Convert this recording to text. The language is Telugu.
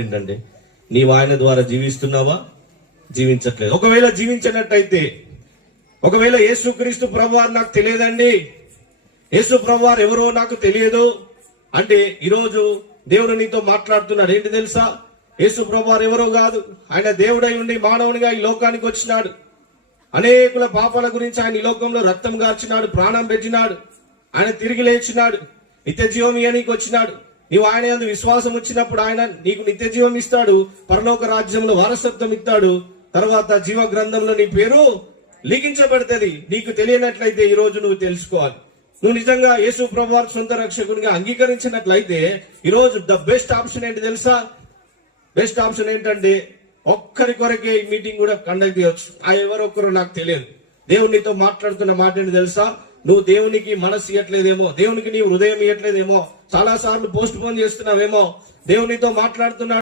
ఏంటంటే నీవు ఆయన ద్వారా జీవిస్తున్నావా, జీవించట్లేదు. ఒకవేళ జీవించినట్టయితే, ఒకవేళ యేసుక్రీస్తు ప్రభువారు నాకు తెలియదండి, యేసు ప్రభువారు ఎవరో నాకు తెలియదు అంటే ఈరోజు దేవుడు నీతో మాట్లాడుతున్నాడు. ఏంటి తెలుసా? యేసు ప్రభువారు ఎవరో కాదు, ఆయన దేవుడై ఉండి మానవునిగా ఈ లోకానికి వచ్చినాడు. అనేకుల పాపాల గురించి ఆయన ఈ లోకంలో రక్తం గార్చినాడు, ప్రాణం పెట్టినాడు. ఆయన తిరిగి లేచినాడు, నిత్య జీవం ఇయ్యనీకి వచ్చినాడు. నీవు ఆయన యందు విశ్వాసం వచ్చినప్పుడు ఆయన నీకు నిత్య జీవం ఇస్తాడు, పరలోక రాజ్యంలో వారసత్వం ఇస్తాడు. తర్వాత జీవ గ్రంథంలో నీ పేరు లిఖించబడుతుంది. నీకు తెలియనట్లయితే ఈ రోజు నువ్వు తెలుసుకోవాలి. నువ్వు నిజంగా యేసు ప్రభువారు సొంత రక్షకునిగా అంగీకరించినట్లయితే ఈ రోజు ద బెస్ట్ ఆప్షన్ ఏంటి తెలుసా? బెస్ట్ ఆప్షన్ ఏంటంటే ఒక్కరి కొరకే ఈ మీటింగ్ కూడా కండక్ట్ చేయొచ్చు. ఆ ఎవరొక్కరో నాకు తెలియదు. దేవుడు నీతో మాట్లాడుతున్న మాట ఏంటి తెలుసా? నువ్వు దేవునికి మనసు ఇవ్వట్లేదేమో, దేవునికి నీ హృదయం ఇవ్వట్లేదేమో, చాలా సార్లు పోస్ట్ పోన్ చేస్తున్నావేమో. దేవునితో మాట్లాడుతున్నాడు.